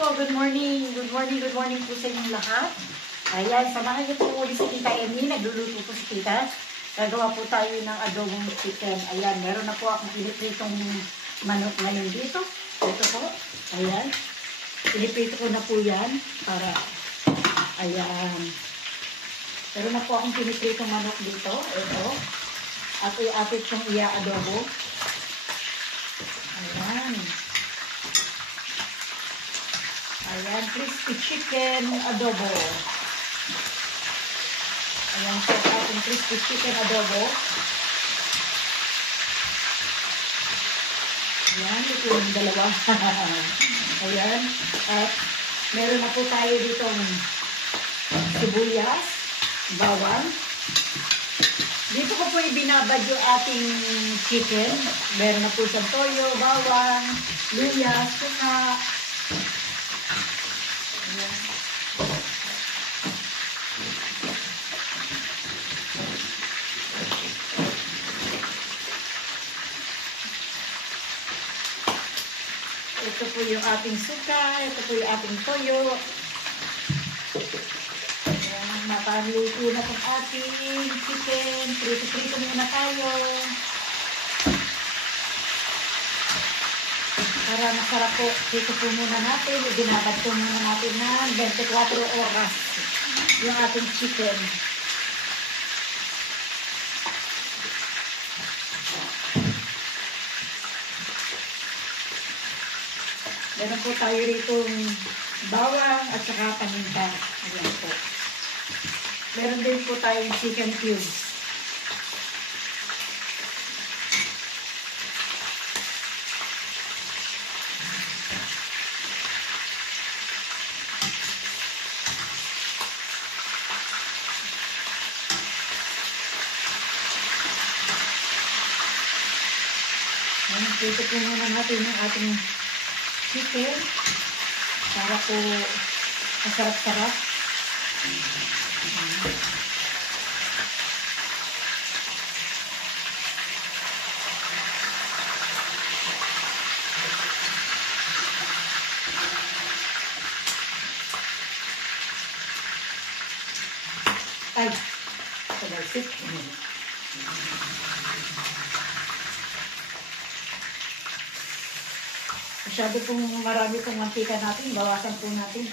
po, good morning. Good morning, good morning po sa inyong lahat. Ayan, samahan niyo po ulit si Tita Emmy. Nagluluto po si Tita. Gagawa po tayo ng adobong chicken. Ayan, meron na po akong pinipritong manok ngayon dito. Ito po, ayan. Piniprito ko na po yan para, ayan. Meron na po akong pinipritong manok dito. Ito. At i-apit yung iya-adobo. Ayan. Ayan, crispy chicken adobo. Ayan po ating crispy chicken adobo. Ayan, ito yung dalawa. Ayan. At meron na po tayo ditong sibuyas, bawang. Dito ko po ibinabad yung ating chicken. Meron na po siyang toyo, bawang, luya, suka. Ayan. Ito po yung ating suka, ito po yung ating toyo. Ayan, makaluto na itong ating chicken. Prito-prito muna tayo. Para masarap po, dito po muna natin. Binabad po muna natin ng 24 oras yung ating chicken. Meron po tayo rito bawang at saka paminta. Ayan po. Meron din po tayong chicken cubes. Ito po muna natin yung ating chicken para po masarap-sarap. Ay, sabay-sip. Masyado pong marami pong mantika natin, bawasan po natin.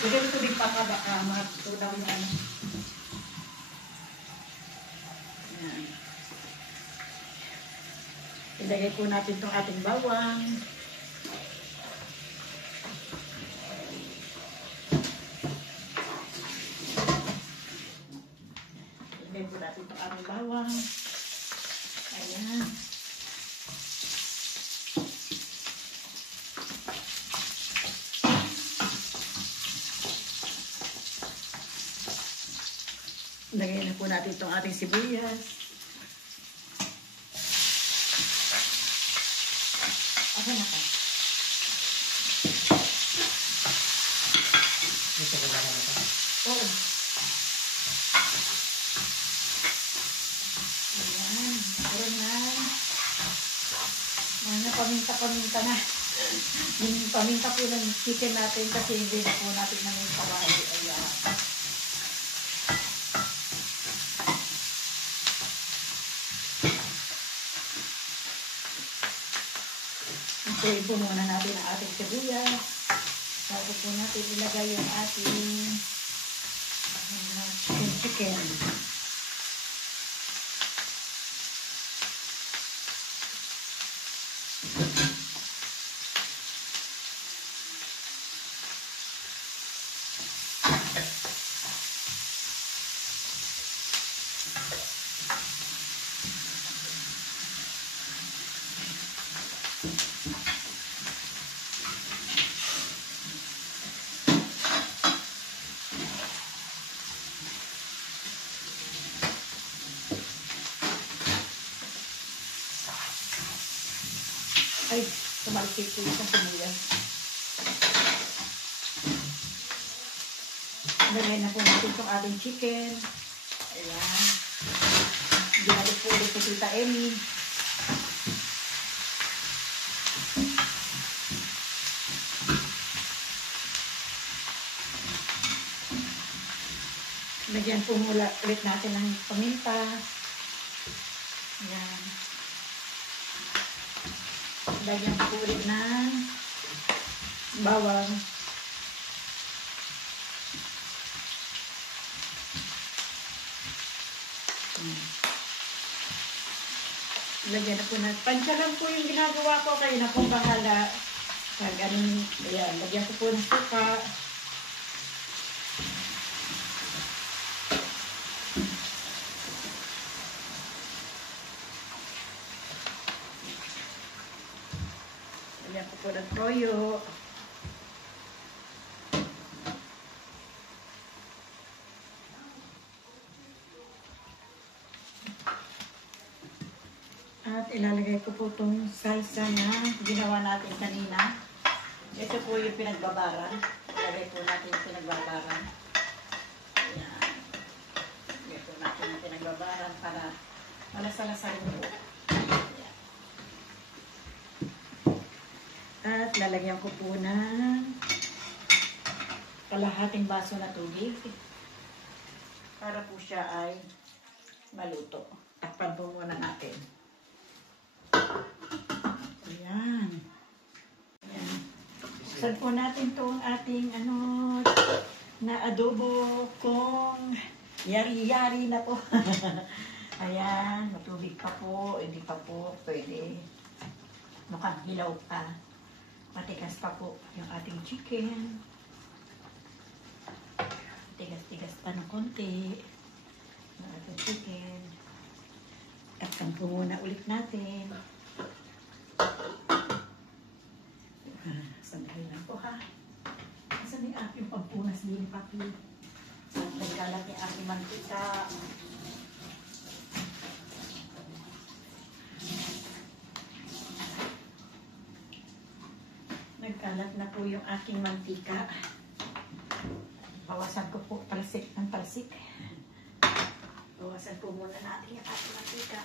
Lagyan ito din baka matutulaw na ano. Ayan. Ilagay po natin itong ating bawang. Ilagay po natin itong ating bawang. Ayan. Ilagay na po natin itong ating sibuyas. Asa na ka? Ito ko lang ito? Oo. Ayan. Meron na. Mga paminta-paminta na. Yung paminta po ng chicken natin kasi hindi na po natin na may kawali. Ayan. Hintayin po muna natin ang ating sibuyas. Bago po natin ilagay yung ating chicken. Ay, tumalsik po yung sibuyas. Lagay na po natin itong ating chicken. Ayan. Ginalik po ulit si Tita Emi. Lagyan po mula ulit natin ng paminta. Ayan. Lagyan po ulit ng bawang. Lagyan na po na. Pansya lang po yung ginagawa ko. Kayo na po bahala. Ganun. Ayan. Lagyan ko po ng suka. Lagyan ko po ng toyo. At ilalagay ko po itong salsa na ginawa natin kanina. Ito po yung pinagbabaran. Ilalagay po natin yung pinagbabaran. Ayan. Ilalagay po natin yung pinagbabaran para malasa-lasa rin po. Ayan. At lalagyan ko po ng kalahating baso na tubig para po siya ay maluto. Takpan po muna natin. Ayan. Ayan. Buksan po natin itong ating na adobo kung yari-yari na po. Ayan. Matubig pa po. Hindi pa po pwede. Mukhang hilaw pa. Matigas pa po yung ating chicken. Tigas-tigas pa ng konti. Yung ating chicken. Takpan po muna ulit natin. Sandali lang po ha. Saan yung aking pagpunas din, papi? Sandali ka lang yung aking mantika. Nagkalat na po yung aking mantika. Bawasan ko po talsik ng talsik. Bawasan po muna natin yung ating mantika.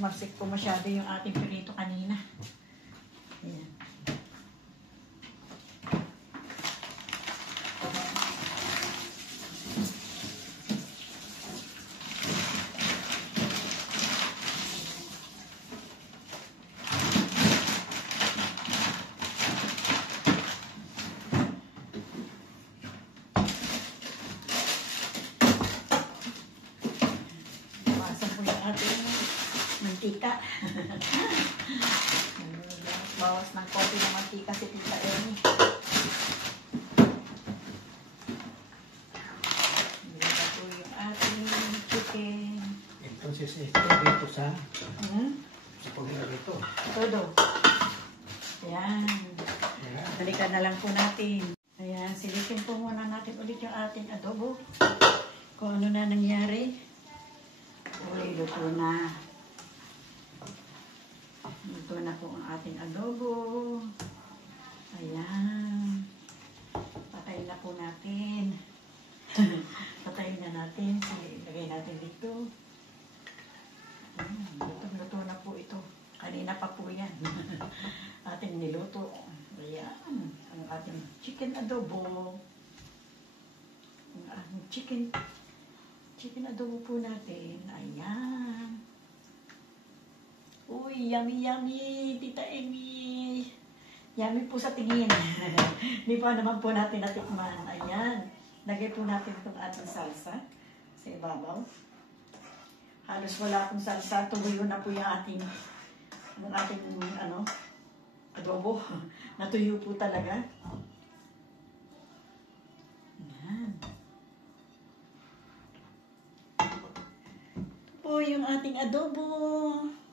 Tumarsik po masyado yung ating pirito kanina. Ayan. Bawasan po yung ating mantika. Bawas ng konti ng mantika si Tita Emi. Dito po yung ating chicken. Entonces, dito sa pagkila dito. Todo. Ayan. Balikan na lang po natin. Ayan, silipin po muna natin ulit yung ating adobo. Kung ano na nangyari. Uy, luto na. Luto na po ang ating adobo. Ayan. Patayin na po natin. Patayin na natin. Sige, ilagay natin dito. Luto na po ito. Kanina pa po yan. Ating niluto. Ayan. Ang ating chicken adobo. Ang ating chicken adobo po natin. Ayan. Uy, yummy, yummy, Tita Emi. Yummy po sa tingin. Hindi pa naman po natin natikman. Ayan. Lagay po natin itong ating salsa sa ibabaw. Halos wala akong salsa. Tuyo na po yung ating adobo. Natuyo po talaga. Ayan. Ito po yung ating adobo.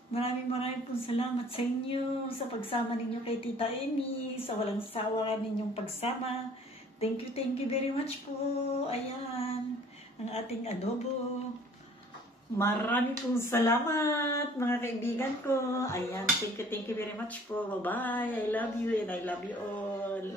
Maraming pong salamat sa inyo sa pagsama ninyo kay Tita Emi, sa walang sawa ninyong pagsama. Thank you very much po. Ayan, ang ating adobo. Marami pong salamat, mga kaibigan ko. Ayan, thank you very much po. Bye-bye. I love you and I love you all.